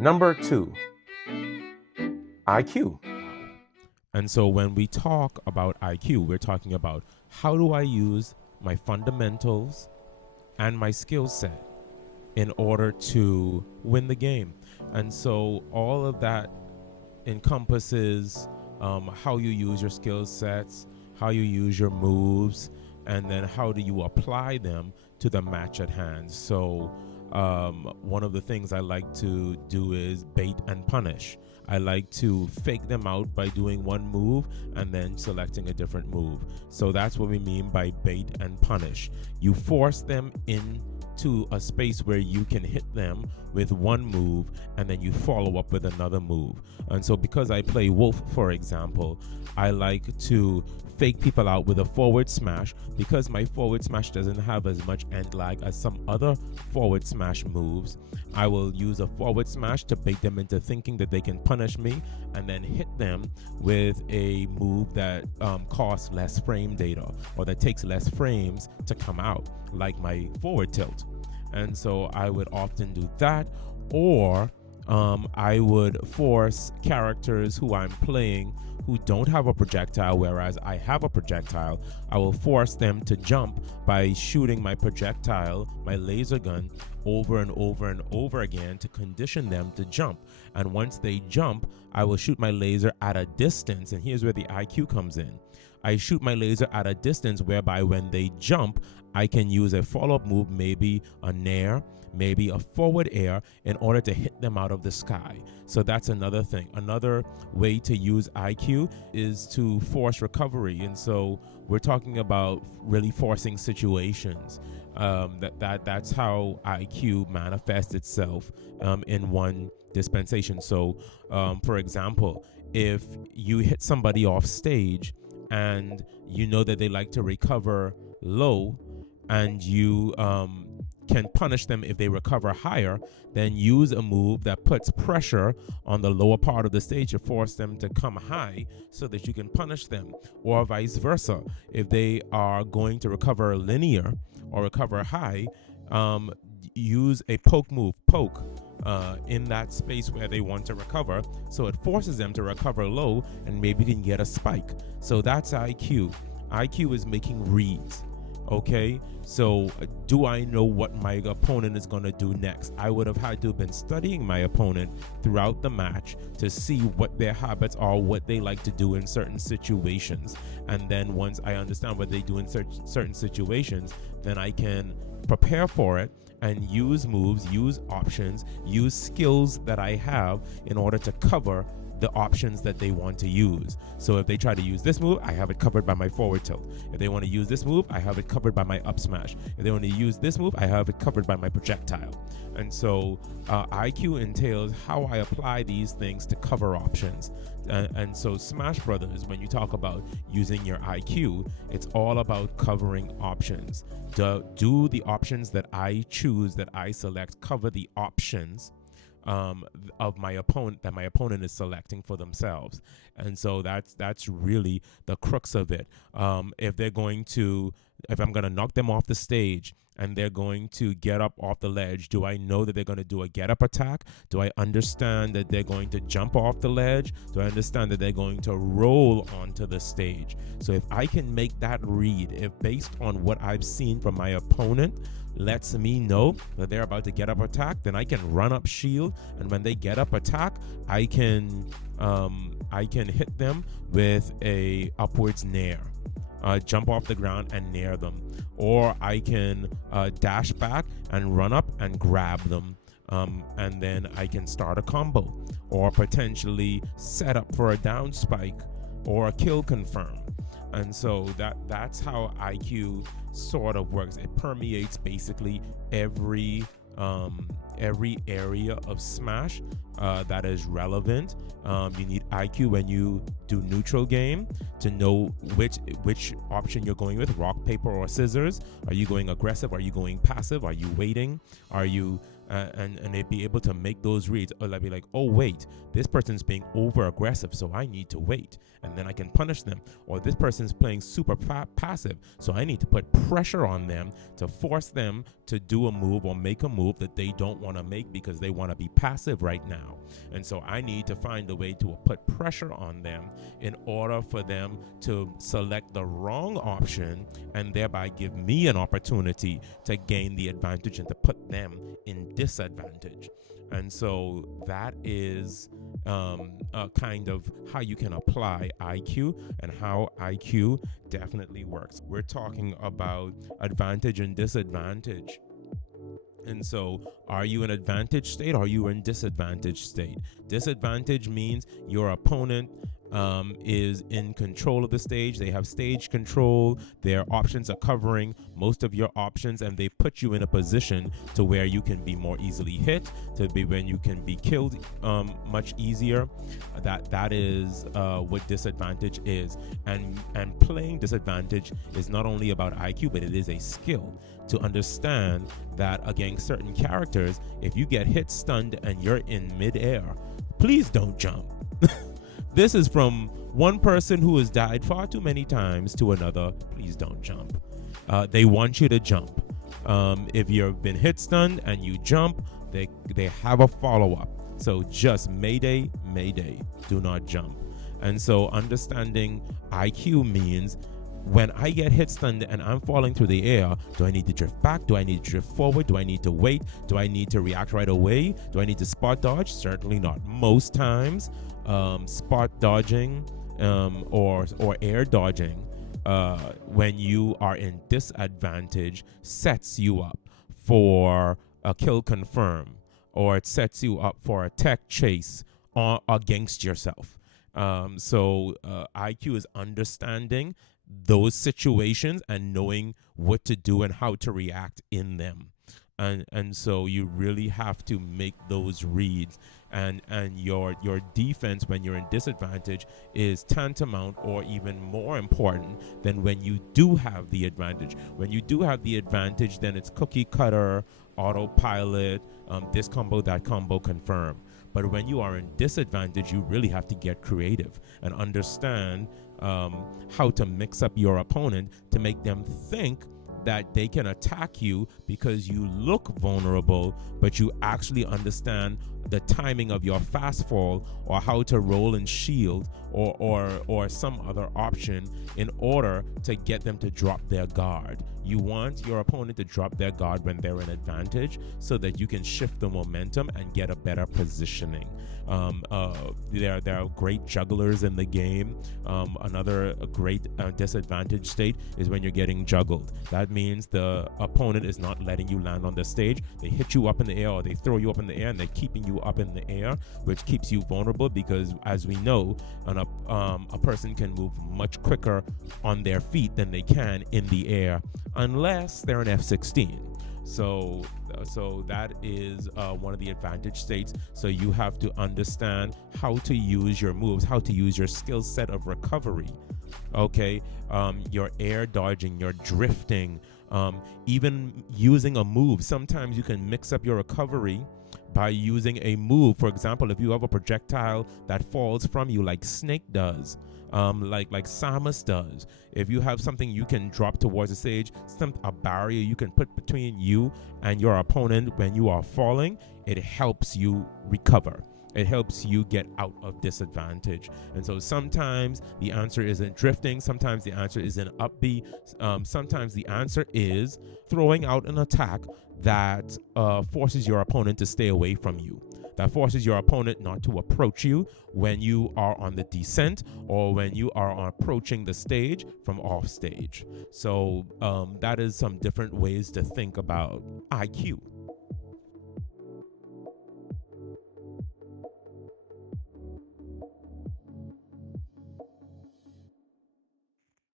Number 2, IQ. And so when we talk about IQ, we're talking about how do I use my fundamentals and my skill set in order to win the game. And so all of that encompasses how you use your skill sets, how you use your moves, and then how do you apply them to the match at hand. So one of the things I like to do is bait and punish. I like to fake them out by doing one move and then selecting a different move. So that's what we mean by bait and punish. You force them into a space where you can hit them with one move and then you follow up with another move. And so because I play Wolf, for example, I like to fake people out with a forward smash. Because my forward smash doesn't have as much end lag as some other forward smash moves, I will use a forward smash to bait them into thinking that they can punish me and then hit them with a move that costs less frame data or that takes less frames to come out, like my forward tilt. And so I would often do that, or I would force characters who I'm playing who don't have a projectile, whereas I have a projectile. I will force them to jump by shooting my projectile, my laser gun, over and over and over again to condition them to jump. And once they jump, I will shoot my laser at a distance, and here's where the IQ comes in. I shoot my laser at a distance whereby when they jump, I can use a follow-up move, maybe a nair, maybe a forward air, in order to hit them out of the sky. So that's another thing. Another way to use IQ is to force recovery. And so we're talking about really forcing situations. That's how IQ manifests itself in one dispensation. So for example, if you hit somebody off stage and you know that they like to recover low, and you can punish them if they recover higher, then use a move that puts pressure on the lower part of the stage to force them to come high so that you can punish them, or vice versa. If they are going to recover linear or recover high, use a poke move, poke in that space where they want to recover, so it forces them to recover low and maybe can get a spike. So that's IQ. IQ is making reads. Okay, so do I know what my opponent is going to do next? I would have had to have been studying my opponent throughout the match to see what their habits are, what they like to do in certain situations. And then once I understand what they do in certain situations, then I can prepare for it and use moves, use options, use skills that I have in order to cover the options that they want to use. So if they try to use this move, I have it covered by my forward tilt. If they want to use this move, I have it covered by my up smash. If they want to use this move, I have it covered by my projectile. And so IQ entails how I apply these things to cover options. And so Smash Brothers, when you talk about using your IQ, it's all about covering options. Do the options that I choose, that I select, cover the options of my opponent that my opponent is selecting for themselves. And so that's really the crux of it. If I'm going to knock them off the stage and they're going to get up off the ledge, do I know that they're going to do a get up attack? Do I understand that they're going to jump off the ledge? Do I understand that they're going to roll onto the stage? So if I can make that read, if based on what I've seen from my opponent lets me know that they're about to get up attack, then I can run up shield, and when they get up attack, I can hit them with a upwards nair. Jump off the ground and nair them, or I can dash back and run up and grab them, and then I can start a combo, or potentially set up for a down spike or a kill confirm. And so that's how IQ sort of works. It permeates basically every area of Smash that is relevant. You need IQ when you do neutral game to know which option you're going with, rock, paper, or scissors. Are you going aggressive? Are you going passive? Are you waiting? Are you and they'd be able to make those reads, or like be like, oh wait, this person's being over aggressive, so I need to wait, and then I can punish them. Or this person's playing super passive, so I need to put pressure on them to force them to do a move or make a move that they don't want to make because they want to be passive right now. And so I need to find a way to put pressure on them in order for them to select the wrong option and thereby give me an opportunity to gain the advantage and to put them in disadvantage. And so that is kind of how you can apply IQ and how IQ definitely works. We're talking about advantage and disadvantage. And so, are you in advantage state or are you in disadvantage state? Disadvantage means your opponent is in control of the stage. They have stage control. Their options are covering most of your options, and they put you in a position to where you can be more easily hit, to be when you can be killed much easier. That is what disadvantage is. And playing disadvantage is not only about IQ, but it is a skill to understand that against certain characters, if you get hit, stunned, and you're in midair, please don't jump. This is from one person who has died far too many times to another. Please don't jump. They want you to jump. If you've been hit, stunned, and you jump, they have a follow-up. So just mayday, mayday. Do not jump. And so understanding IQ means when I get hit, stunned, and I'm falling through the air, do I need to drift back? Do I need to drift forward? Do I need to wait? Do I need to react right away? Do I need to spot dodge? Certainly not. Most times, spot dodging or air dodging when you are in disadvantage sets you up for a kill confirm, or it sets you up for a tech chase against yourself. So IQ is understanding those situations and knowing what to do and how to react in them. And so you really have to make those reads, and your defense when you're in disadvantage is tantamount or even more important than when you do have the advantage. When you do have the advantage, then it's cookie cutter, autopilot, this combo, that combo, confirm. But when you are in disadvantage, you really have to get creative and understand how to mix up your opponent to make them think that they can attack you because you look vulnerable, but you actually understand the timing of your fast fall, or how to roll and shield, or some other option in order to get them to drop their guard. You want your opponent to drop their guard when they're in advantage so that you can shift the momentum and get a better positioning. There are great jugglers in the game. Another great disadvantage state is when you're getting juggled. That means the opponent is not letting you land on the stage. They hit you up in the air, or they throw you up in the air, and they're keeping you up in the air, which keeps you vulnerable because, as we know, a person can move much quicker on their feet than they can in the air, unless they're an F-16. So that is one of the advantage states. So you have to understand how to use your moves, how to use your skill set of recovery. Okay, your air dodging, your drifting, even using a move. Sometimes you can mix up your recovery by using a move. For example, if you have a projectile that falls from you like Snake does, like Samus does. If you have something you can drop towards the stage, a barrier you can put between you and your opponent when you are falling, it helps you recover. It helps you get out of disadvantage. And so sometimes the answer isn't drifting. Sometimes the answer is an up B. Sometimes the answer is throwing out an attack that forces your opponent to stay away from you. That forces your opponent not to approach you when you are on the descent, or when you are approaching the stage from off stage. So that is some different ways to think about IQ.